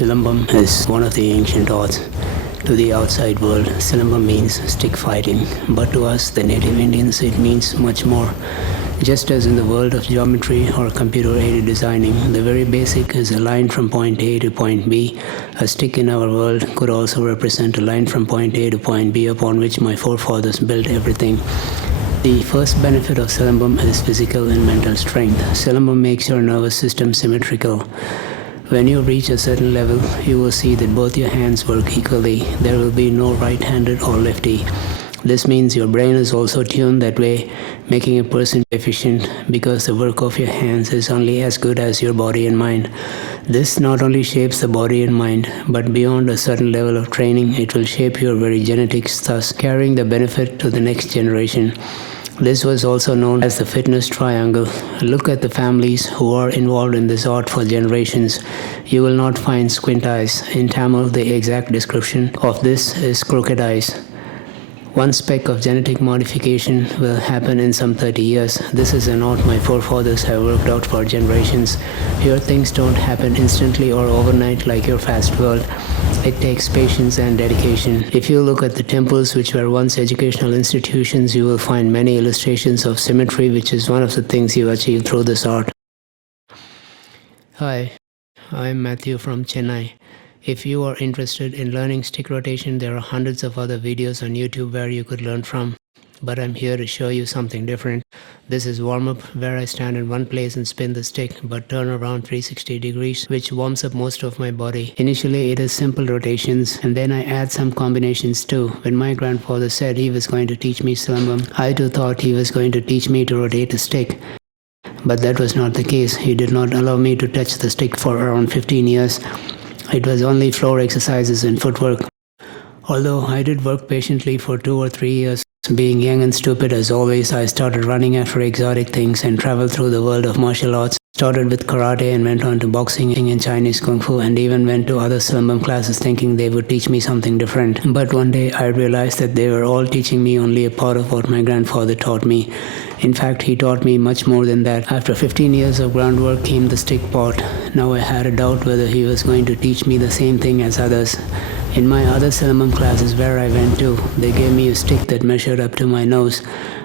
Silumbam is one of the ancient arts. To the outside world, Silumbam means stick fighting, but to us, the native Indians, it means much more. Just as in the world of geometry or computer-aided designing, the very basic is a line from point A to point B, a stick in our world could also represent a line from point A to point B upon which my forefathers built everything. The first benefit of Silumbam is physical and mental strength. Silumbam makes your nervous system symmetrical. When you reach a certain level, you will see that both your hands work equally. There will be no right-handed or lefty. This means your brain is also tuned that way, making a person efficient because the work of your hands is only as good as your body and mind. This not only shapes the body and mind, but beyond a certain level of training, it will shape your very genetics, thus carrying the benefit to the next generation. This was also known as the fitness triangle. Look at the families who are involved in this art for generations. You will not find squint eyes. In Tamil, the exact description of this is crooked eyes. One speck of genetic modification will happen in some 30 years. This is an art my forefathers have worked out for generations. Here things don't happen instantly or overnight like your fast world. It takes patience and dedication. If you look at the temples which were once educational institutions, you will find many illustrations of symmetry, which is one of the things you achieve through this art. Hi, I'm Matthew from Chennai. If you are interested in learning stick rotation, there are hundreds of other videos on YouTube where you could learn from. But I'm here to show you something different. This is warm-up, where I stand in one place and spin the stick but turn around 360 degrees, which warms up most of my body. Initially it is simple rotations, and then I add some combinations too. When my grandfather said he was going to teach me Silambam, I too thought he was going to teach me to rotate a stick. But that was not the case. He did not allow me to touch the stick for around 15 years. It was only floor exercises and footwork. Although I did work patiently for 2 or 3 years, being young and stupid as always, I started running after exotic things and traveled through the world of martial arts. Started with karate and went on to boxing and Chinese kung fu, and even went to other Silambam classes thinking they would teach me something different. But one day I realized that they were all teaching me only a part of what my grandfather taught me. In fact, he taught me much more than that. After 15 years of groundwork came the stick part. Now I had a doubt whether he was going to teach me the same thing as others. In my other Silambam classes where I went to, they gave me a stick that measured up to my nose.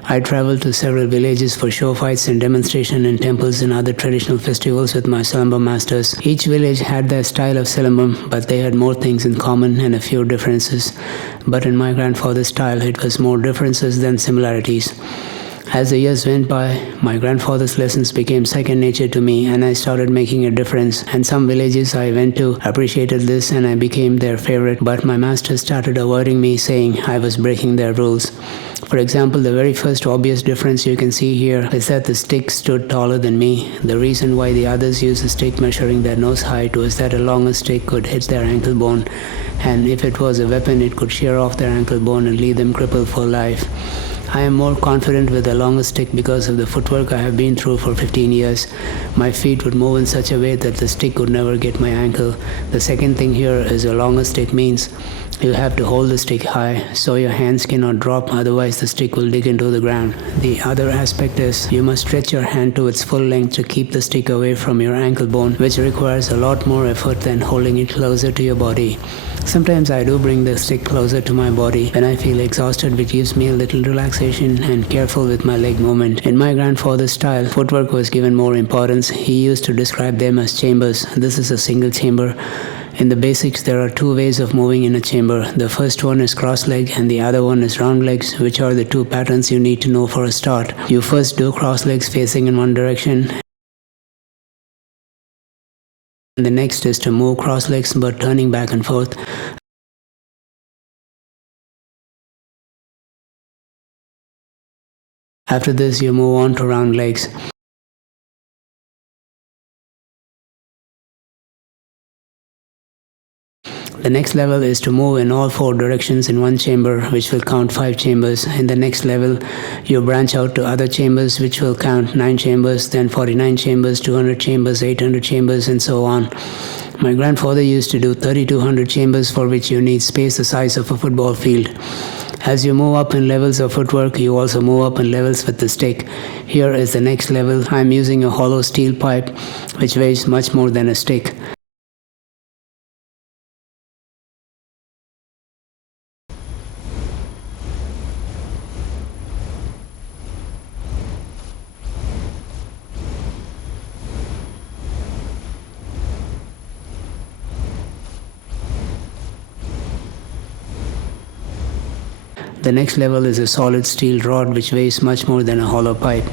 I traveled to several villages for show fights and demonstration in temples and other traditional festivals with my Silambam masters. Each village had their style of Silambam, but they had more things in common and a few differences. But in my grandfather's style, it was more differences than similarities. As the years went by, my grandfather's lessons became second nature to me, and I started making a difference. And some villages I went to appreciated this, and I became their favorite. But my masters started avoiding me, saying I was breaking their rules. For example, the very first obvious difference you can see here is that the stick stood taller than me. The reason why the others used a stick measuring their nose height was that a longer stick could hit their ankle bone, and if it was a weapon, it could shear off their ankle bone and leave them crippled for life. I am more confident with a longer stick because of the footwork I have been through for 15 years. My feet would move in such a way that the stick could never get my ankle. The second thing here is a longer stick means you have to hold the stick high so your hands cannot drop, otherwise the stick will dig into the ground. The other aspect is you must stretch your hand to its full length to keep the stick away from your ankle bone, which requires a lot more effort than holding it closer to your body. Sometimes I do bring the stick closer to my body when I feel exhausted, which gives me a little relaxation, and careful with my leg movement. In my grandfather's style, footwork was given more importance. He used to describe them as chambers. This is a single chamber. In the basics, there are two ways of moving in a chamber. The first one is cross leg and the other one is round legs, which are the two patterns you need to know for a start. You first do cross legs facing in one direction, and the next is to move cross legs but turning back and forth. After this, you move on to round legs. The next level is to move in all 4 directions in one chamber, which will count 5 chambers. In the next level, you branch out to other chambers, which will count 9 chambers, then 49 chambers, 200 chambers, 800 chambers, and so on. My grandfather used to do 3200 chambers, for which you need space the size of a football field. As you move up in levels of footwork, you also move up in levels with the stick. Here is the next level. I am using a hollow steel pipe which weighs much more than a stick. The next level is a solid steel rod which weighs much more than a hollow pipe.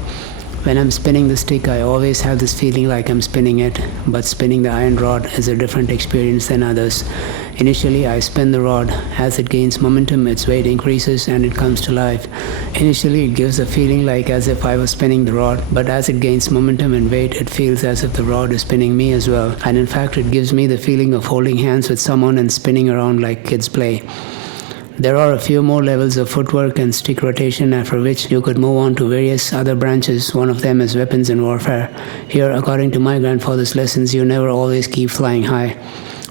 When I'm spinning the stick, I always have this feeling like I'm spinning it, but spinning the iron rod is a different experience than others. Initially, I spin the rod. As it gains momentum, its weight increases and it comes to life. Initially, it gives a feeling like as if I was spinning the rod, but as it gains momentum and weight, it feels as if the rod is spinning me as well. And in fact, it gives me the feeling of holding hands with someone and spinning around like kids play. There are a few more levels of footwork and stick rotation, after which you could move on to various other branches. One of them is weapons and warfare. Here, according to my grandfather's lessons, you never always keep flying high.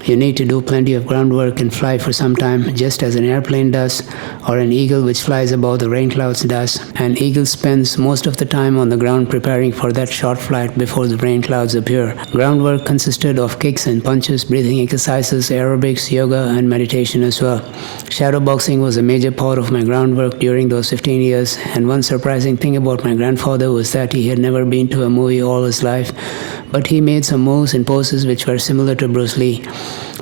You need to do plenty of groundwork and fly for some time, just as an airplane does, or an eagle which flies above the rain clouds does. An eagle spends most of the time on the ground preparing for that short flight before the rain clouds appear. Groundwork consisted of kicks and punches, breathing exercises, aerobics, yoga, and meditation as well. Shadow boxing was a major part of my groundwork during those 15 years, and one surprising thing about my grandfather was that he had never been to a movie all his life, but he made some moves and poses which were similar to Bruce Lee.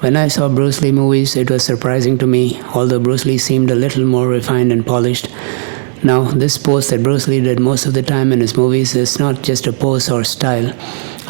When I saw Bruce Lee movies, it was surprising to me, although Bruce Lee seemed a little more refined and polished. Now, this pose that Bruce Lee did most of the time in his movies is not just a pose or style.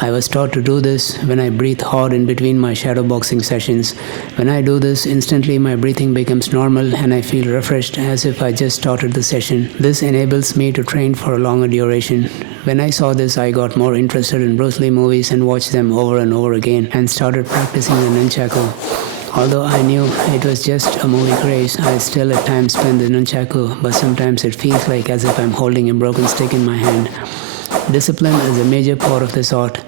I was taught to do this when I breathe hard in between my shadow boxing sessions. When I do this, instantly my breathing becomes normal and I feel refreshed as if I just started the session. This enables me to train for a longer duration. When I saw this, I got more interested in Bruce Lee movies and watched them over and over again and started practicing the nunchaku. Although I knew it was just a movie craze, I still at times spin the nunchaku, but sometimes it feels like as if I'm holding a broken stick in my hand. Discipline is a major part of this art.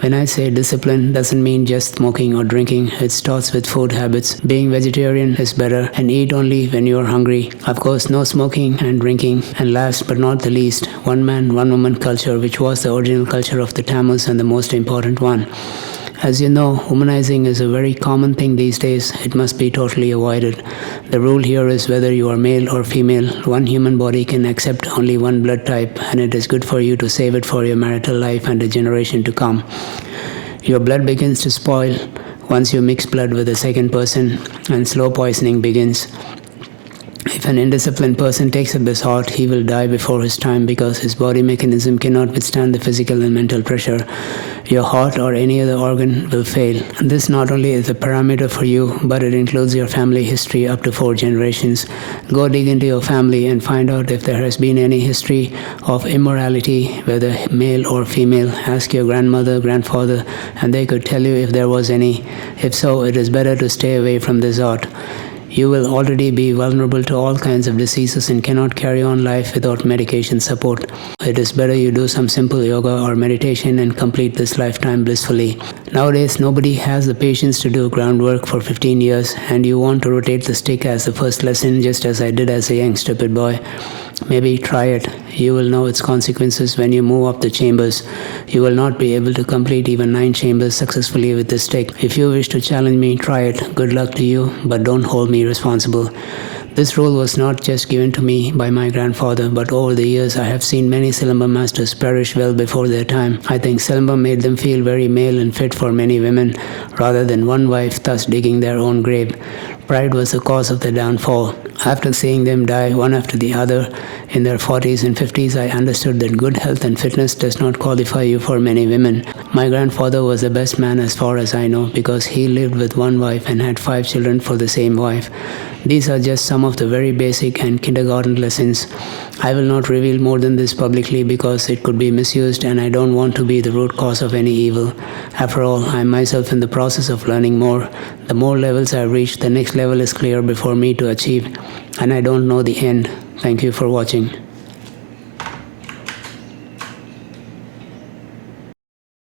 When I say discipline, doesn't mean just smoking or drinking. It starts with food habits. Being vegetarian is better, and eat only when you are hungry. Of course, no smoking and drinking. And last but not the least, one man, one woman culture, which was the original culture of the Tamils and the most important one. As you know, womanizing is a very common thing these days. It must be totally avoided. The rule here is whether you are male or female, one human body can accept only one blood type, and it is good for you to save it for your marital life and the generation to come. Your blood begins to spoil once you mix blood with a second person, and slow poisoning begins. If an indisciplined person takes up this art, he will die before his time because his body mechanism cannot withstand the physical and mental pressure. Your heart or any other organ will fail. And this not only is a parameter for you, but it includes your family history up to 4 generations. Go dig into your family and find out if there has been any history of immorality, whether male or female. Ask your grandmother, grandfather, and they could tell you if there was any. If so, it is better to stay away from this art. You will already be vulnerable to all kinds of diseases and cannot carry on life without medication support. It is better you do some simple yoga or meditation and complete this lifetime blissfully. Nowadays, nobody has the patience to do groundwork for 15 years, and you want to rotate the stick as the first lesson, just as I did as a young stupid boy. Maybe try it. You will know its consequences when you move up the chambers. You will not be able to complete even 9 chambers successfully with this stick. If you wish to challenge me, try it. Good luck to you, but don't hold me responsible. This role was not just given to me by my grandfather, but over the years I have seen many Silambam masters perish well before their time. I think Silambam made them feel very male and fit for many women, rather than one wife thus digging their own grave. Pride was the cause of their downfall. After seeing them die one after the other in their 40s and 50s, I understood that good health and fitness does not qualify you for many women. My grandfather was the best man as far as I know, because he lived with one wife and had 5 children for the same wife. These are just some of the very basic and kindergarten lessons. I will not reveal more than this publicly because it could be misused, and I don't want to be the root cause of any evil. After all, I am myself in the process of learning more. The more levels I reach, the next level is clear before me to achieve, and I don't know the end. Thank you for watching.